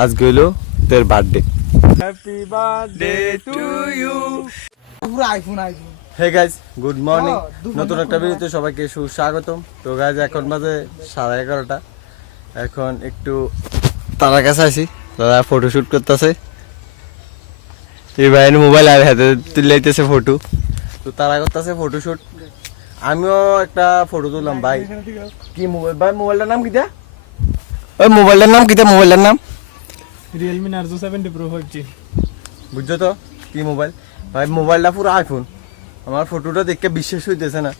আজকে হইল তোর birthday happy birthday to you পুরো iPhone iPhone hey guys good morning নতুন একটা ভিডিওতে সবাইকে সুস্বাগতম। তো গাইজ এখন বাজে সাড়ে এগারোটা। এখন একটু তারা কাছে আছি। তারা ফটো শুট করতেছে। এই ভাইয়ের মোবাইল আর হাতে তুলাইতেছে ফটো তো তারা করতেছে ফটো শুট আমিও একটা ফটো তুললাম ভাই। কি মোবাইল ভাই মোবাইলটার নাম কিটা ওই মোবাইলটার নাম কিটা মোবাইলটার নাম? Realme Narzo seventy pro five G বুঝছ তো? কি মোবাইল ভাই মোবাইলটা পুরো আইফোন আমার ফটোটা দেখে বিশ্বাস হইতেছে না।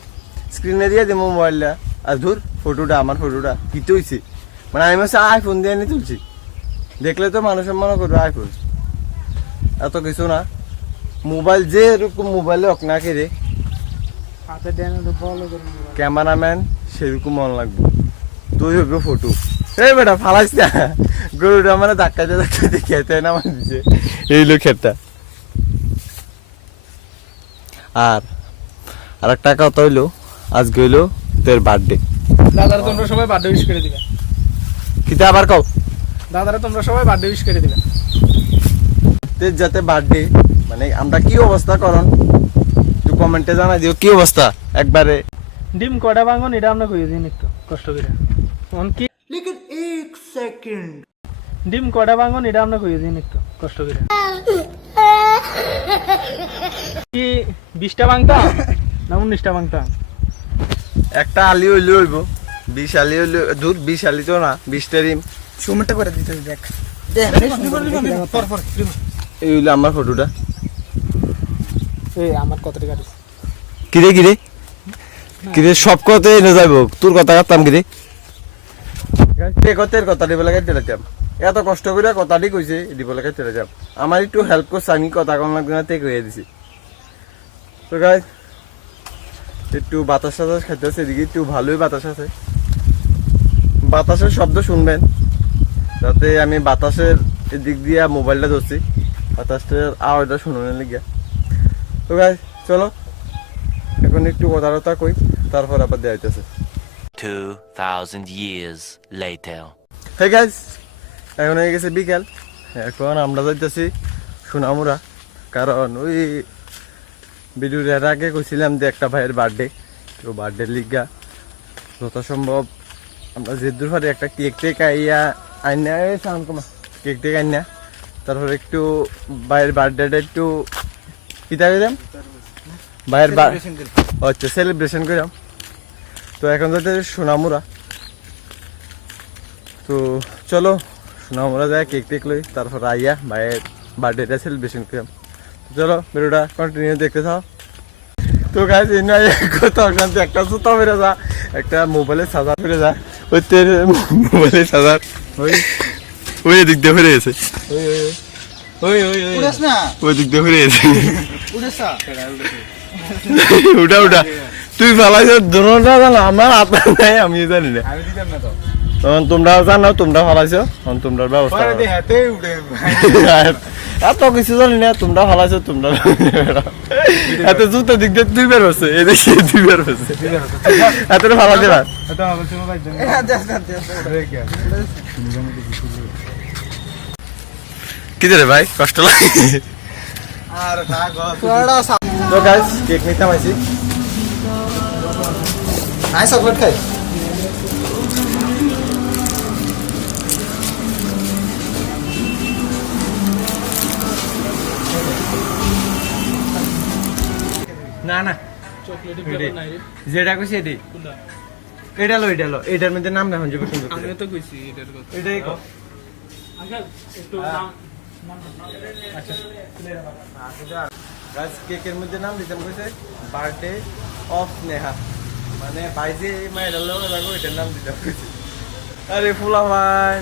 স্ক্রিনে দিয়ে দিব মোবাইলটা আর ধর ফটোটা আমার ফটোটা কি হইছে মানে আমি হচ্ছে আইফোন দিয়ে নিয়ে তুলছি। দেখলে তো মানুষের মনে করবে আইফোন এত কিছু না। মোবাইল যে এরকম মোবাইলে হোক না কেড়ে ক্যামেরাম্যান সেরকম মন লাগবে। তুই হবে ফটো এই বেটা ফালাইস না। গরুটা মানে ধাক্কাতে ধাক্কাতে খেতে না আমার দিচ্ছে এই লোক খেতটা। আর আর একটা কথা হইল আজকে হইল তোর বার্থডে দাদারা তোমরা সবাই বার্থডে উইশ করে দিবে। কিতা আবার কও? দাদারা তোমরা সবাই বার্থডে উইশ করে দিবে। তোর যাতে বার্থডে মানে আমরা কি অবস্থা করন? তুই কমেন্টে জানাই দিও কি অবস্থা? একবারে। ডিম কটা ভাঙন এটা আমরা একটু কষ্ট করে। কি সেকেন্ড ডিম কটা ভাঙন এটা আমরা কইয়ে দিন একটু কষ্ট করে। কি বিশটা ভাঙতাম না উনিশটা ভাঙতাম একটা আলি হইলে হইব বিশ আলি হইলে দুধ বিশ আলি তো না বিশটা ডিম। সময়টা করে দিতে দেখ। এই হইল আমার ফটোটা। এই আমার কতটা কাটিস কিরে কিরে? কিরে সব কথাই এনে যাইব? তোর কথা কাটতাম কিরে? কে? কথা দিব লাগে তেলে যাম এত কষ্ট করে কথাটি কইছে দিব লাগে তেলে যাম আমার একটু হেল্প করছে আমি কথা কম লাগবে না তে কইয়ে দিছি। তো গাই একটু বাতাস টাতাস খাইতেছে এদিকে একটু ভালোই বাতাস আছে। বাতাসের শব্দ শুনবেন, যাতে আমি বাতাসের এদিক দিয়ে মোবাইলটা ধরছি। বাতাসটার আওয়াজটা শুনুনের লিগিয়া তো গাই চলো, এখন একটু কথা টথা কই, তারপর আবার দেওয়া হইতেছে 2,000 years later. হে গাইজ এখন হয়ে গেছে বিকেল। এখন আমরা যাইতেছি সোনামুরা কারণ ওই ভিডিওর এর আগে কইছিলাম যে একটা ভাইয়ের বার্থডে তো বার্থডে লিগা যথাসম্ভব আমরা যে দূর পারি একটা কেক টেক আইয়া আইনা সাউন্ড কমা কেক টেক আইনা। তারপর একটু ভাইয়ের বার্থডেটা একটু কিতা কইলাম ভাইয়ের আচ্ছা সেলিব্রেশন করলাম তো এখন যাতে সোনামুরা তো চলো সোনামুরা যায় কেক টেক লই তারপর আইয়া ভাইয়ের বার্থডেটা সেলিব্রেশন করলাম তো চলো ভিডিওটা কন্টিনিউ দেখতে থাও। তো গাছ এই নয় কত অশান্তি একটা জুতা ফিরে যা একটা মোবাইলের চার্জার ফিরে যা। ওই তোর মোবাইলের চার্জার ওই। ওই দিক দিয়ে ফিরে গেছে। ওই ওই ওই ওই উড়াস না। ওই দিক দিয়ে ফিরে গেছে। উঠা উঠা। তুই ফালাইছ দুটা জানো? আমার আপনার নাই আমি জানি না। আমি দিতাম না তো। তখন তোমরা জানো তোমরা ফালাইছো। তখন তোমরা ব্যবস্থা পরে করো। দে হাতে উড়ে এত কিছু জানি না তোমরা ফালাইছো তোমরা এত জুতো দিক দিয়ে তুই বের হচ্ছে এদিকে তুই বের হচ্ছে এত ফালা জন্য কি রে ভাই কষ্ট লাগে। আর তো গাইস কেক নিতে আইছি আই চকলেট খাই না না। যেটা কইছি এটা। লো এটা লো। এটার মধ্যে নাম দেখুন যাবে সুন্দর করে। তো কইছি এটার কথা। এটাই কো। আঙ্কেল একটু নাম আচ্ছা কেকের মধ্যে নাম দিতাম কইছে? Birthday of Neha. মানে ভাইজি এই মায়ের লোক লাগো এটার নাম দিতে আরে ফুলা ভাই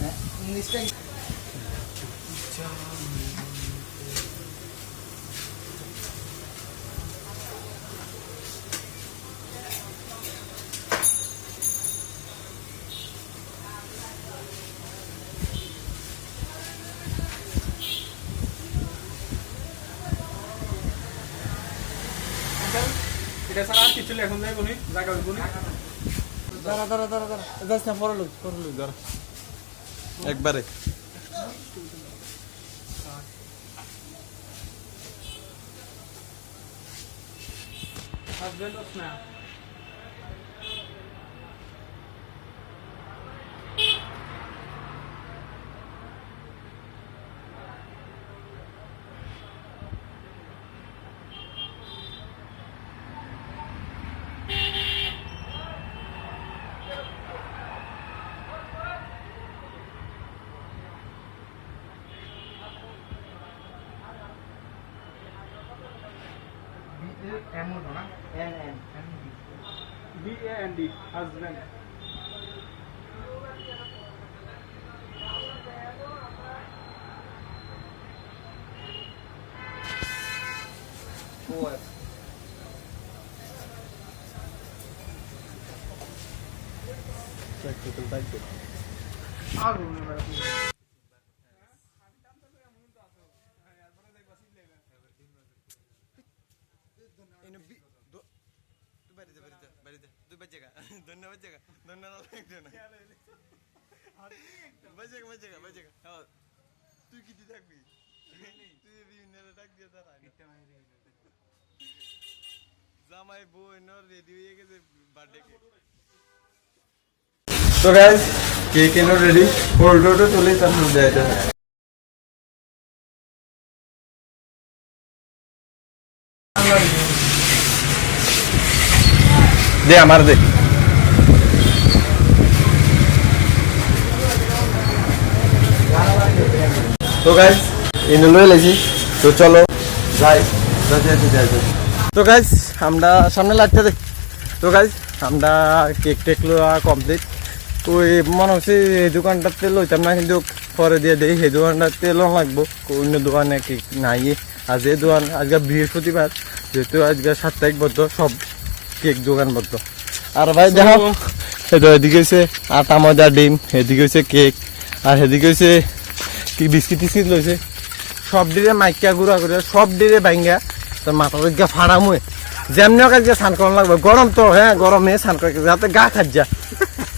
হ্যাঁ, ইংলিশটা এখন যাইব নি জায়গা হইব নি। দাঁড়া দাঁড়া দাঁড়া দাঁড়া। যাস না পরে লোক পরে ধর একবারে। হাজবেন্ড অফ না। husband. Вот. এন ডি হাজবেন্ড ধন্যবাদ জায়গা ধন্যবাদ তুই কি থাকবি? তুই বিভিন্ন ডাক দিয়ে দাঁড়া জামাই বোন রেডি হয়ে গেছে বার্থডে তো গাইস কেক এনো রেডি ফোল্ডোটা তুলে তারপর দেয় দে আমার দে। তো গাইস এনে লয়ে লেছি। তো চলো যাই তো গাইস আমরা সামনে লাগতে দে তো গাইস আমরা কেক টেক লওয়া কমপ্লিট ওই মনে হচ্ছে এই দোকানটাতে লইতাম না কিন্তু পরে দিয়ে দেই সেই দোকানটাতে লোন লাগবো। অন্য দোকানে কেক নাই। আজ এই দোকান আজকে বৃহস্পতিবার যেহেতু আজকে সাপ্তাহিক বদ্ধ সব কেক দোকান বদ্ধ। আর ভাই দেখো এদিকে হচ্ছে আটা ময়দা ডিম এদিকে হচ্ছে কেক আর এদিকে হচ্ছে কি বিস্কিট টিস্কিট লইছে সব দিলে মাইকা গুড়া করে সব দিলে ভাঙ্গা তোর মাথা গা ফাড়ামুয়ে যেমনি আজকে স্নান করানো লাগবে। গরম তো হ্যাঁ গরমে স্নান করে যাতে গা খাজ্জা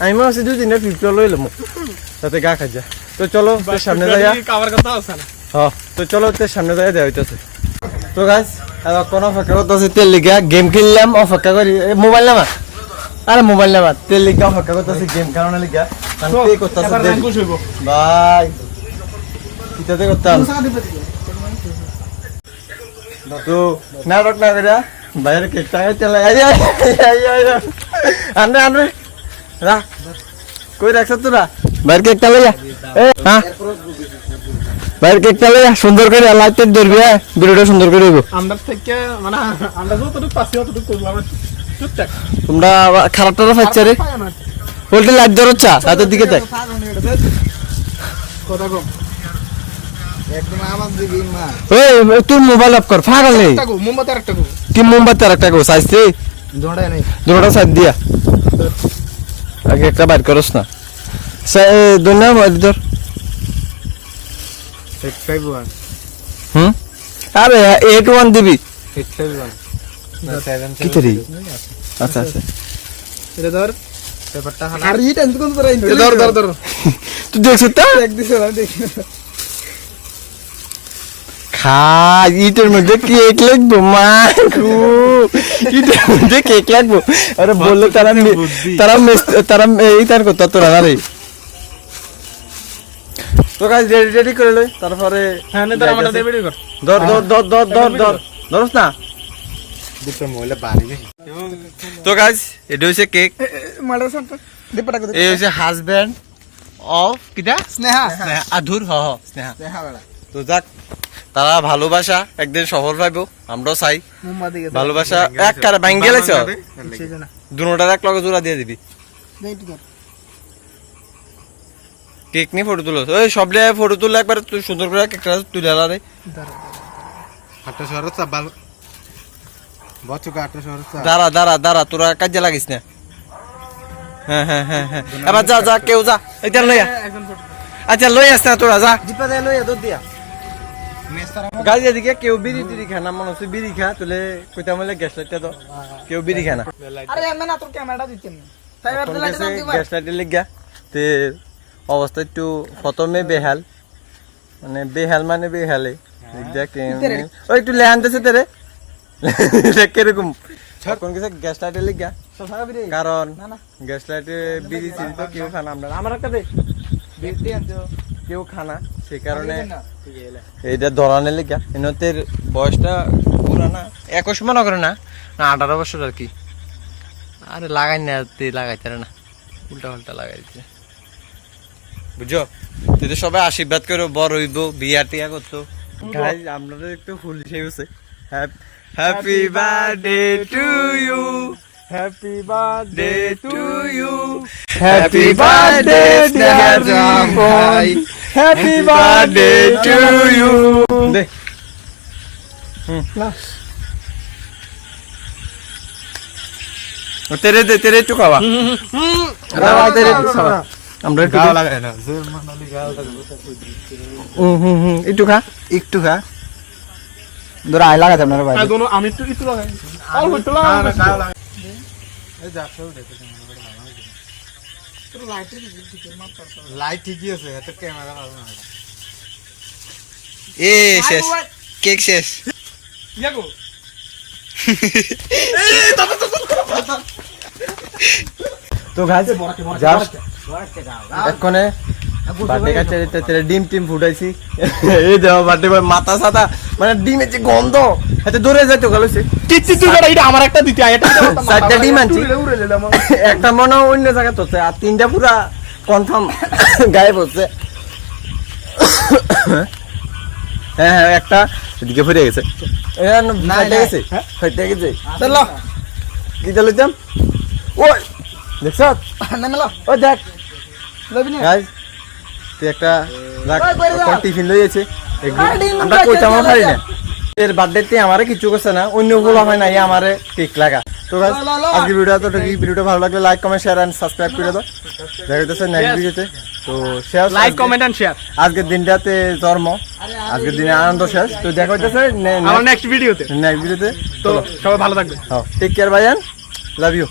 আমি মনে হচ্ছে দুই তিনটা ফিফটো লই লম। যাতে গা খাজ্জা তো চলো সামনে না? হ্যাঁ তো চলো তোর সামনে যাইয়া দেওয়া হইতেছে তো গাছ কোন অপেক্ষা করতেছে তেল লিখা গেম কিনলাম অপেক্ষা করি মোবাইল নামা? আরে মোবাইল নামা। তেল লিখা অপেক্ষা করতেছে গেম কারণে লিখা করতেছে এবার কিতাতে করতাম তো নাটক না করে বাইরে কেক টাকা আনরে আনরে রা কই রাখছ তোরা? বাইরে এ হ্যাঁ বাইরে লইয়া সুন্দর করে লাইট ধরবি ভিডিওটা সুন্দর করে আমরা থেকে মানে পাচ্ছি অতটুকু করব আমরা। টুকটাক তোমরা খারাপ টারা পাচ্ছ রে। পোল্ট্রি লাইট ধরছা হাতের দিকে দেখ। কথা কম একদম আওয়াজ দিবি মা ওই তোর মোবাইল অফ কর ফাগল নেই। টাকু মোমবাতি আর টাকু কি মোমবাতি আর একটা গো সাইজতে দৌড়ায় নাই দুটোটা সাইড দিয়া। আগে একটা বাইর করস না। দুনিয়া মোবাইল ধর। এইট ফাইভ ওয়ান হুম? আরে এইট ওয়ান দিবি। এইট ফাইভ ওয়ান সেভেন কি তরি? আচ্ছা আচ্ছা। এটা ধর। পেপারটা আর ই টেনশন কোন তোরা এটা ধর ধর ধর। তুই দেখছিস তা? এক দিছে না দেখি খা ইটের মধ্যে কেক লাগবো মা ইটের মধ্যে কেক লাগবো। আরে বললে তারা তারা তারা এই তার কথা তোরা না রে। তো গাইজ রেডি রেডি করে লই তারপরে হ্যাঁ ধর আমারটা দেবে কর। ধর ধর ধর ধর ধর ধর ধরস না। তো গাইজ এটা হচ্ছে কেক। এই হচ্ছে হাজব্যান্ড অফ কিটা? স্নেহা। আধুর হ স্নেহা। স্নেহা তো যাক তারা ভালোবাসা একদিন সফল পাইবো আমরাও চাই। ভালোবাসা এক কারে ভাঙ্গে গেলেছ দুটার এক লগে জোড়া দিয়ে দিবি। কেক নিয়ে ফটো তুলো। ওই সব জায়গায় ফটো তুলে একবার তুই সুন্দর করে কেকটা তুলে আলা রে। দাঁড়া। দাঁড়া দাঁড়া তোরা কাজে লাগিস না। হ্যাঁ হ্যাঁ হ্যাঁ হ্যাঁ। এবার যা যা কেউ যা। এটা লইয়া। আচ্ছা লই আস না তোরা যা। দীপা দে লই দিয়া। গাছ এদিকে কেউ বিড়ি টিড়ি খা না মনে হচ্ছে বিড়ি খা তাহলে কইতাম বলে গ্যাস লাইটটা তো কেউ বিড়ি খা না। গ্যাস লাইটের লিগা তে অবস্থা একটু প্রথমে বেহাল। মানে বেহাল মানে বেহালে। ও একটু লেহান দিছে তেরে দেখ কীরকম। কোন গেছে গ্যাস লাইটের লিগা কারণ গ্যাস লাইটে বিড়ি তো কেউ খানা আমরা আমার একটা দে। বিড়ি আনছো। কেউ খানা সেই কারণে এইটা ধরানের লিগা এনতের বয়সটা পুরা না একুশ মনে করে না? না আঠারো বছর আর কি। আরে লাগাই না লাগাইতে না। উল্টা পাল্টা লাগাই দিতে। বুঝছ? তুই তো সবাই আশীর্বাদ করো বড় হইব বিয়া টিয়া করতো। গাইজ আপনাদের একটু ফুল সেউছে happy birthday to you happy birthday dear ভাই হ্যাপি বার্থডে টু ইউ দে ও তেরে দে তেরে একটু খাওয়া খাওয়া তেরে একটু খাওয়া আমরা একটু গাও লাগাই না হুম হুম হুম একটু খা একটু খা ধর আই লাগাতে আপনার ভাই আমি একটু একটু লাগাই অল্প একটু লাগাই লাইট ঠিকই আছে এত ক্যামেরা এ শেষ কেক শেষ ইয়াগো তো গাছ জাস্ট এক্ষণে ডিম টিম ফুটাইছি। এই দেও বার্থডে বয় মাথা সাদা। মানে ডিমের যে গন্ধ হাতে দৌড়ে যাইতো গেল সে কিচ্ছু তুই বেটা এটা আমার একটা দিতে এটা চারটা ডিম আনছি। একটা মনে অন্য জায়গায় তো আর তিনটা পুরা কনফার্ম গায়েব হচ্ছে। হ্যাঁ হ্যাঁ একটা এদিকে ফুটে গেছে। ফাইটে গেছে ফাইটে গেছে। চলো কি চালাইতাম ওই দেখছ? না মেলো ওই দেখ। গাইস তুই একটা? টিফিন আমরা পারি না এর কিছু করছে না অন্যগুলো হয় না আমারে কেক লাগা। তো গাইস। আজকে ভিডিওটা তো ভিডিওটা ভালো লাগলে like comment share and subscribe করে দাও। দেখা যাচ্ছে নেক্সট ভিডিওতে তো। Share like comment and share আজকের দিনটাতে জন্ম। আজকের দিনে আনন্দ শেষ। তো দেখা হইতেছে আমার নেক্সট ভিডিওতে নেক্সট ভিডিওতে তো। সবাই ভালো থাকবে হ্যাঁ। Take care bye love you